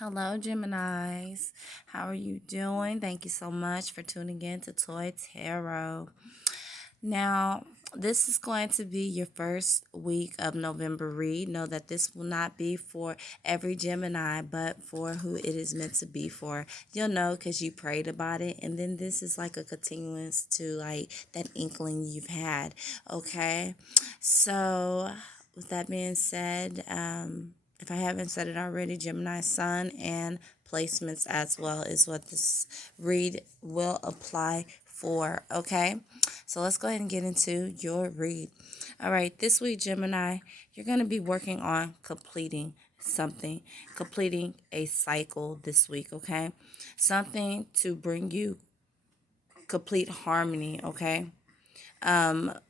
Hello, Geminis. How are you doing? Thank you so much for tuning in to Toy Tarot. Now, this is going to be your first week of November read. Know that this will not be for every Gemini, but for who it is meant to be for. You'll know because you prayed about it, and then this is like a continuance to like that inkling you've had. Okay, so with that being said, if I haven't said it already, Gemini Sun and placements as well is what this read will apply for. Okay, so let's go ahead and get into your read. All right, this week, Gemini, you're going to be working on completing something, completing a cycle this week. Okay, something to bring you complete harmony. Okay, now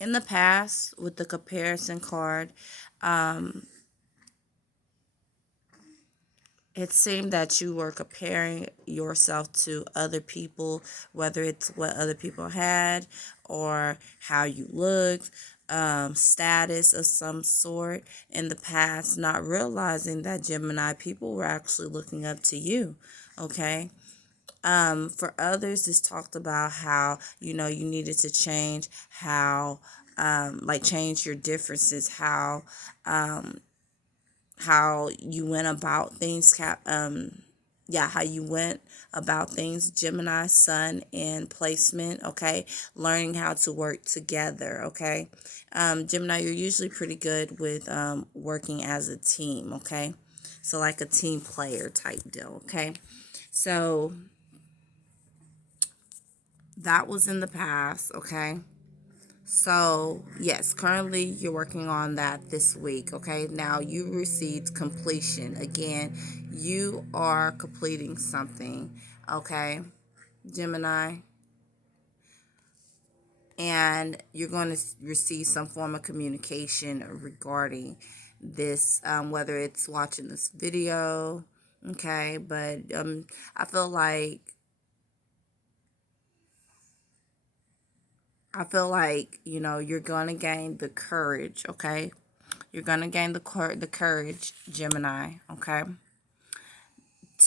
in the past with the comparison card, um, it seemed that you were comparing yourself to other people, whether it's what other people had or how you looked, status of some sort in the past, not realizing that Gemini people were actually looking up to you. Okay. For others, this talked about how, you needed to change how, like change your differences, how you went about things, how you went about things, Gemini, Sun, and placement, okay? Learning how to work together, okay? Gemini, you're usually pretty good with working as a team, okay? So like a team player type deal, okay? So that was in the past, okay? So, yes, currently you're working on that this week, okay? Now you received completion. Again, you are completing something, okay, Gemini? And you're going to receive some form of communication regarding this, whether it's watching this video, okay? But I feel like you're going to gain the courage, okay? You're going to gain the courage, Gemini, okay,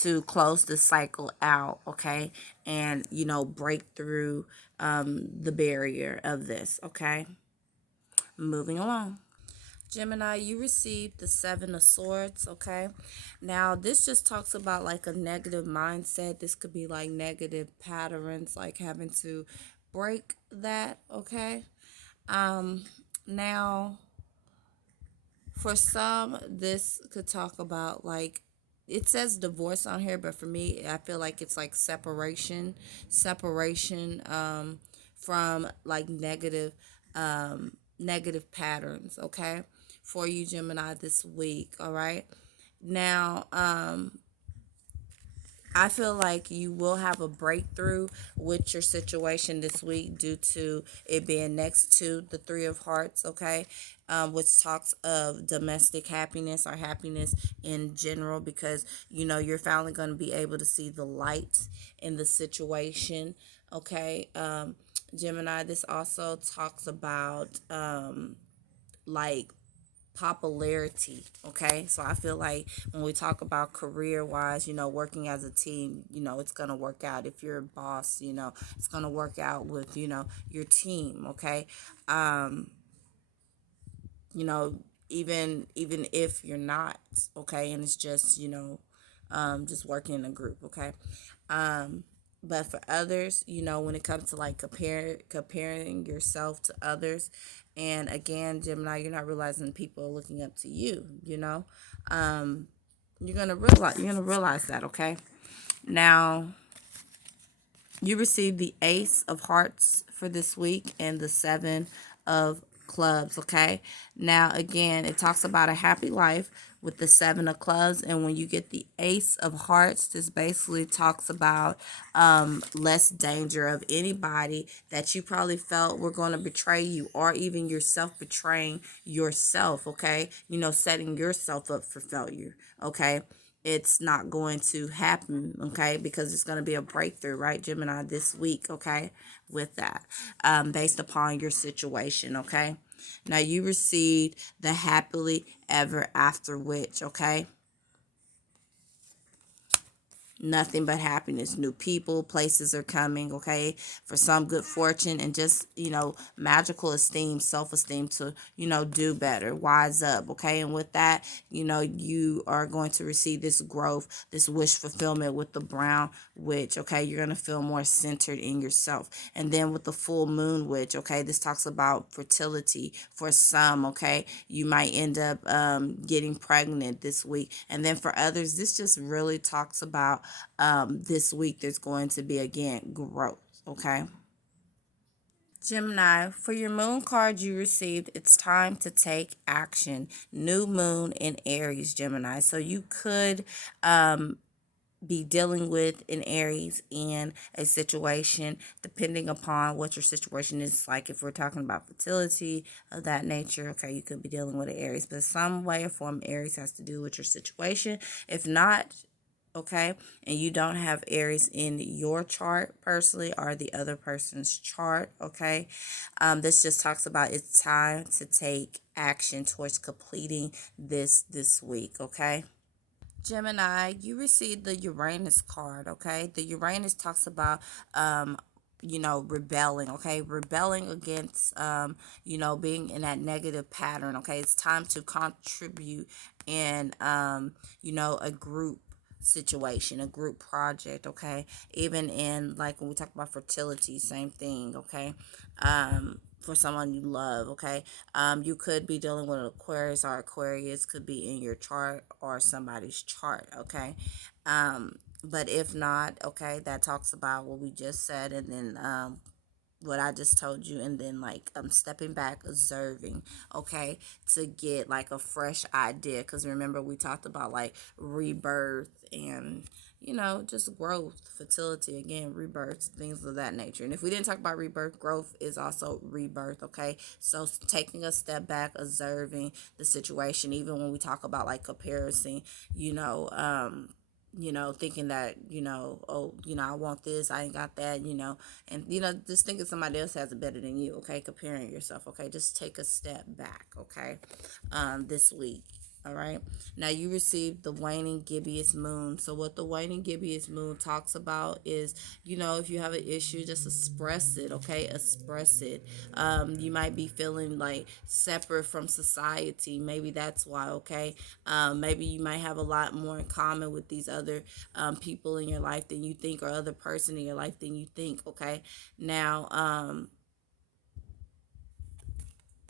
to close the cycle out, okay, and, break through the barrier of this, okay? Moving along. Gemini, you received the Seven of Swords, okay? Now, this just talks about like a negative mindset. This could be like negative patterns, like having to break that, okay? Um, Now, for some, this could talk about like it says divorce on here, but for me, I feel like it's like separation from like negative patterns, okay? For you Gemini this week, all right? Now, I feel like you will have a breakthrough with your situation this week due to it being next to the Three of Hearts, okay? Which talks of domestic happiness or happiness in general because, you're finally going to be able to see the light in the situation, okay? Gemini, this also talks about like popularity, okay? So I feel like when we talk about career wise, working as a team, it's going to work out. If you're a boss, it's going to work out with, your team, okay? um you know even if you're not, okay, and it's just, just working in a group, okay? But for others, when it comes to like comparing yourself to others, and again, Gemini, you're not realizing people are looking up to you, um you're gonna realize that, okay? Now, you receive the Ace of Hearts for this week and the Seven of Clubs, okay? Now, again, it talks about a happy life with the Seven of Clubs. And when you get the Ace of Hearts, this basically talks about less danger of anybody that you probably felt were going to betray you, or even yourself betraying yourself, okay? Setting yourself up for failure, okay? It's not going to happen, okay? Because it's going to be a breakthrough, right, Gemini, this week, okay? With that, based upon your situation, okay? Now you received the happily ever after witch, okay? Nothing but happiness. New people, places are coming, okay? For some, good fortune and just, magical esteem, self-esteem to, do better, wise up, okay? And with that, you are going to receive this growth, this wish fulfillment with the brown witch, okay? You're going to feel more centered in yourself. And then with the full moon witch, okay? This talks about fertility for some, okay? You might end up getting pregnant this week. And then for others, this just really talks about this week there's going to be again growth, okay? Gemini, for your moon card you received, it's time to take action. New moon in Aries, Gemini. So you could be dealing with in Aries in a situation, depending upon what your situation is. Like if we're talking about fertility of that nature, okay, you could be dealing with an Aries, but some way or form Aries has to do with your situation. If not, okay, and you don't have Aries in your chart personally or the other person's chart, okay, this just talks about it's time to take action towards completing this week, okay. Gemini, you received the Uranus card, okay? The Uranus talks about rebelling, okay? Rebelling against being in that negative pattern, okay? It's time to contribute in a group situation, a group project, okay? Even in, like, when we talk about fertility, same thing, okay? For someone you love, okay? You could be dealing with an Aquarius, or Aquarius could be in your chart or somebody's chart, okay? But if not, okay, that talks about what we just said, and then what I just told you, and then like stepping back, observing, okay, to get like a fresh idea. Because remember, we talked about like rebirth and just growth, fertility, again, rebirth, things of that nature. And if we didn't talk about rebirth, growth is also rebirth, okay? So taking a step back, observing the situation, even when we talk about like comparison, thinking that, oh, I want this, I ain't got that, and, just thinking somebody else has it better than you, okay? Comparing yourself, okay? Just take a step back, okay? This week. All right. Now you received the waning gibbous moon. So what the waning gibbous moon talks about is, if you have an issue, just express it. Okay, express it. You might be feeling like separate from society. Maybe that's why. Okay. Maybe you might have a lot more in common with these other people in your life than you think, or other person in your life than you think. Okay. Now,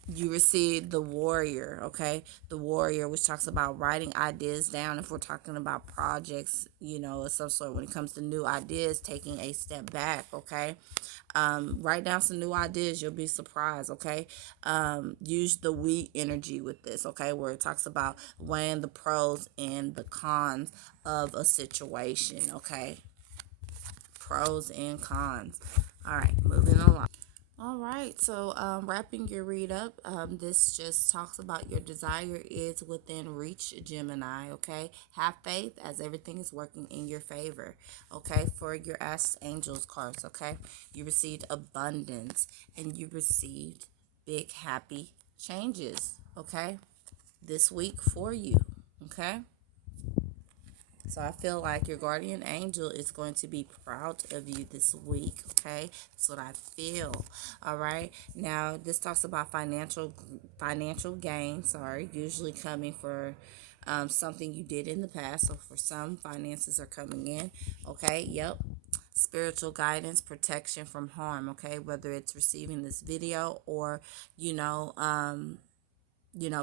you receive the warrior, okay? The warrior, which talks about writing ideas down. If we're talking about projects, of some sort, when it comes to new ideas, taking a step back, okay? Write down some new ideas. You'll be surprised, okay? Use the we energy with this, okay? Where it talks about weighing the pros and the cons of a situation, okay? Pros and cons. All right, moving along. All right, so wrapping your read up, this just talks about your desire is within reach, Gemini, okay? Have faith as everything is working in your favor, okay? For your Ask Angels cards, okay? You received abundance and you received big happy changes, okay? This week for you, okay? So I feel like your guardian angel is going to be proud of you this week, okay? That's what I feel. All right. Now, this talks about financial gain, usually coming for something you did in the past. So for some, finances are coming in, okay? Yep. Spiritual guidance, protection from harm, okay? Whether it's receiving this video or,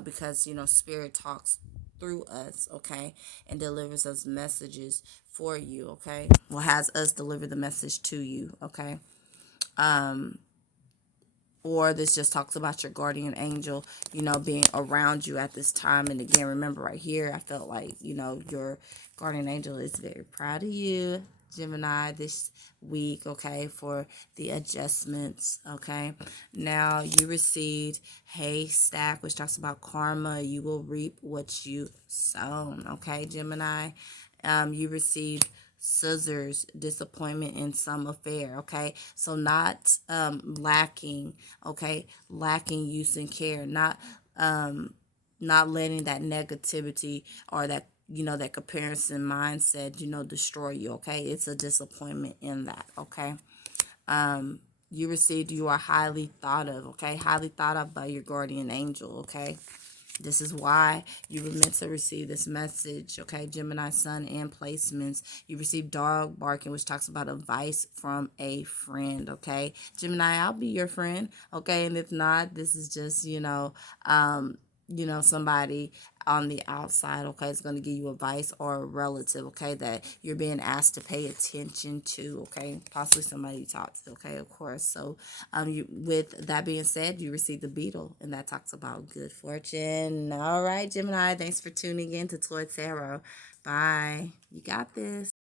because, spirit talks through us, okay, and delivers us messages for you, okay? Well, has us deliver the message to you, okay? Or this just talks about your guardian angel, being around you at this time. And again, remember right here, I felt like, your guardian angel is very proud of you, Gemini, this week, okay, for the adjustments, okay? Now, you received haystack, which talks about karma. You will reap what you sown, okay, Gemini? You received scissors, disappointment in some affair, okay? So not lacking, okay? Lacking use and care, not letting that negativity or that that comparison mindset destroy you, okay? It's a disappointment in that, okay? You received, you are highly thought of, okay? Highly thought of by your guardian angel, okay? This is why you were meant to receive this message, okay? Gemini, sun, and placements. You receive dog barking, which talks about advice from a friend, okay? Gemini, I'll be your friend, okay? And if not, this is just, somebody on the outside, okay, is going to give you advice, or a relative, okay, that you're being asked to pay attention to, okay, possibly somebody you talk to, okay, of course. So with that being said, you receive the beetle, and that talks about good fortune. All right, Gemini, thanks for tuning in to Toy Tarot. Bye. You got this.